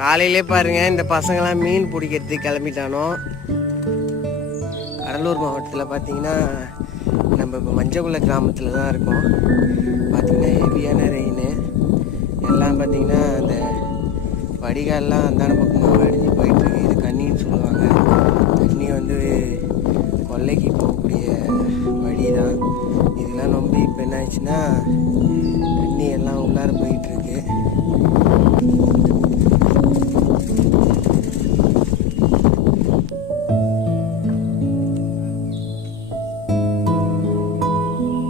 காலையிலே பாருங்க இந்த பசங்களாம் மீன் பிடிக்கிறதுக்கு கிளம்பிட்டானோ. கடலூர் மாவட்டத்தில் பார்த்தீங்கன்னா நம்ம இப்போ மஞ்சக்குள்ள கிராமத்தில் தான் இருக்கோம். பார்த்திங்கன்னா ஹெவியான ரெயின் எல்லாம் பார்த்திங்கன்னா அந்த வடிகால்லாம் அந்தான பக்கமாக அடிஞ்சு போயிட்டுருக்கு. இது கண்ணின்னு சொல்லுவாங்க. கண்ணி வந்து கொல்லைக்கு போகக்கூடிய வழி தான். இதெல்லாம் நம்பி இப்போ என்ன ஆச்சுன்னா தண்ணி எல்லாம் உள்ளார போயிட்டுருக்கு.